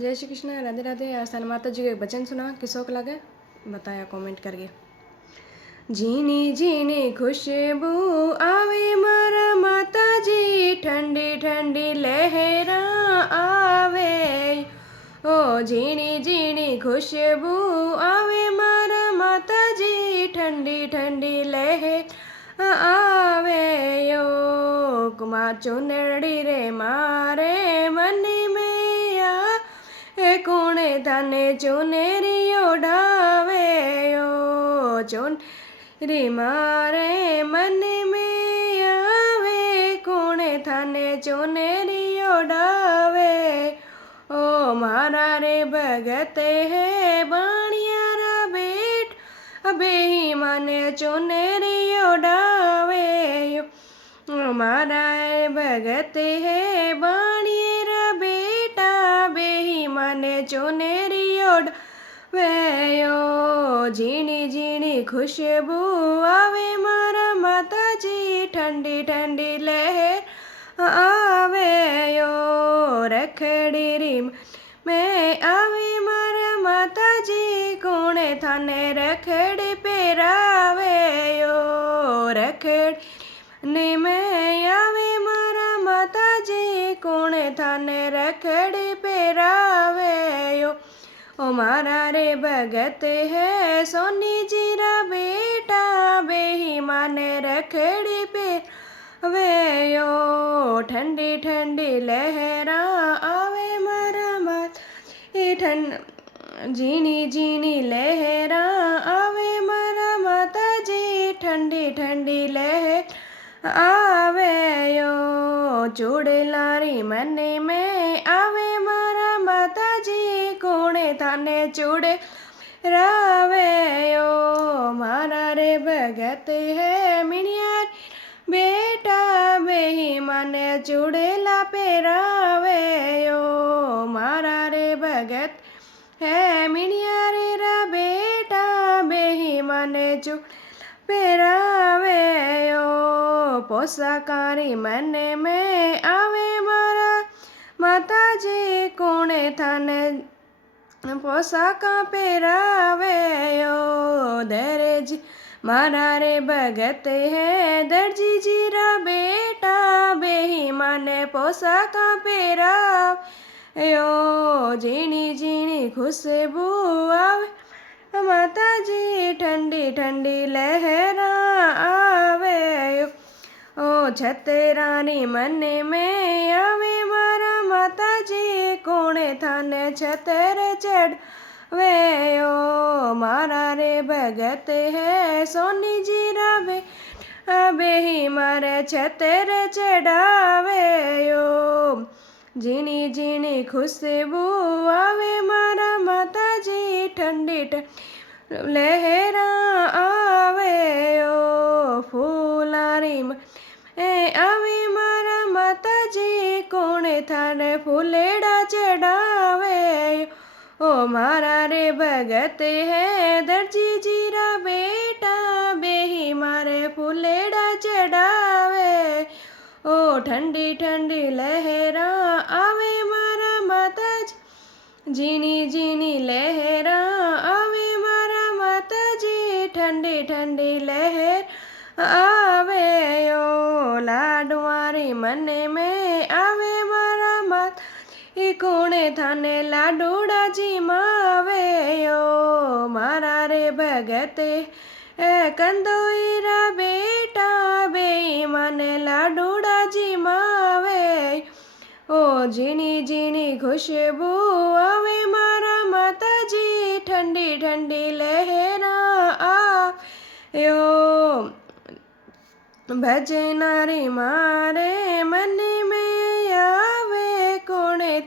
जय श्री कृष्ण, राधे राधे। आज थाने माता जी को एक भजन सुना, किसो को लगे बताया कमेंट करके। झीनी झीनी खुशबू आवे मारा माता जी, ठंडी ठंडी लहरा आवे। ओ झीनी झीनी खुशबू आवे मारा माता जी, ठंडी ठंडी लहर आवे। यो कुमार चुनड़ी रे मारे मन में कोणे थाने चुनेरी ओढ़ावे। ओ चुनरी मारे मन में आवे, कोणे थाने चुनेरी ओढ़ावे। ओ मारा रे भगत है बाणियारा बेट, अबे ही माने चुनेरी ओढ़ावे। ओ मारा रे भगत है बाणियारा बेटा, बेही माने चुनेरी ओढ़ावे। ओ झीणी झीणी खुशबू आवे मारा माता जी, ठंडी ठंडी लहर आवे। ओ रखड़ी री में आवे मारा माता जी, कोणे थाने रखड़ी पेरावे। ओ रखड़ी ने में आवे मारा माता जी, कोणे थाने रखड़ी पेरावे। ओ मारा रे भगत है सोनी जीरा बेटा, बेही माने रखड़ी पेरावे। ओ ठंडी ठंडी लहरा आवे मारा माता, ठंड झीनी झीनी लहरा आवे मारा माता जी, ठंडी ठंडी लहर आवे। ओ चूड़ेलारी मन में आवे मारा माता जी, कोणे थाने चूड़े रावे। ओ मारा रे भगत है मिनियार बेटा, बेही माने चूड़ेला पेरावे। ओ मारा रे भगत है मिनिया रे रा बेटा, बेही माने चूड़ेला पेरावे। ओ पोसाकारी मन में आवे मारा माता जी, कोणे थाने पोसाका पेरावे। ओ दर्जी मारा रे भगत है दर्जी जीरा बेटा, बेही माने पोसाका पेरावे। ओ झीणी झीणी खुशबू आवे माता जी, ठंडी ठंडी लहरा आवे। ओ छतरानी मन में आवे मारा माता जी, कोणे थाने छतर चढ़वे। ओ मारा रे भगत है सोनी जीरा बेही मारे छतर चढ़ावे। ओ झीणी झीणी खुशबू आवे मारा माता जी, ठंडी ठंडी लहरा आवे। ओ फूलारी आवे मारा माता जी, कोणे थाने फूलेड़ा चढ़ावे। ओ मारा रे भगत है दर्जी जीरा बेटा, बेही मारे फूलेड़ा चढ़ावे। ओ ठंडी ठंडी लहरा आवे मारा माता जी, झीणी झीणी लहरा आवे मारा माता जी, ठंडी ठंडी लहर आवे। ओ लाडवारी मन में आवे मारा माता जी, कोणे थाने लाडूड़ा जी मावे। ओ मारा रे भगत कंदोईरा बेटा, बेई माने लाडूड़ा जी मावे। ओ झीणी झीणी खुशबू आवे मारा माता जी, ठंडी ठंडी लहरा आयो। भजनारी मारे मन में आवे, कोणे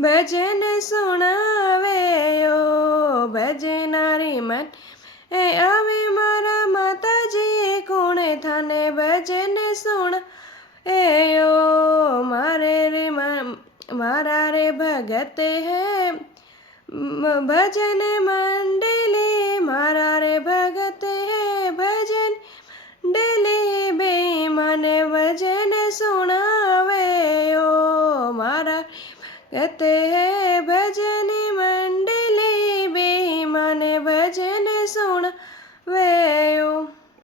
भजन सुनावे। ओ भजनारी मन आवे मारा माता जी, कोणे थाने भजन सुनावे। ओ मारा रे भगत है भजन मंडली, मारा रे भगत है भजन मंडली, बेईमाने भजन सुनावे। ओ मारा कहते हैं भजन વે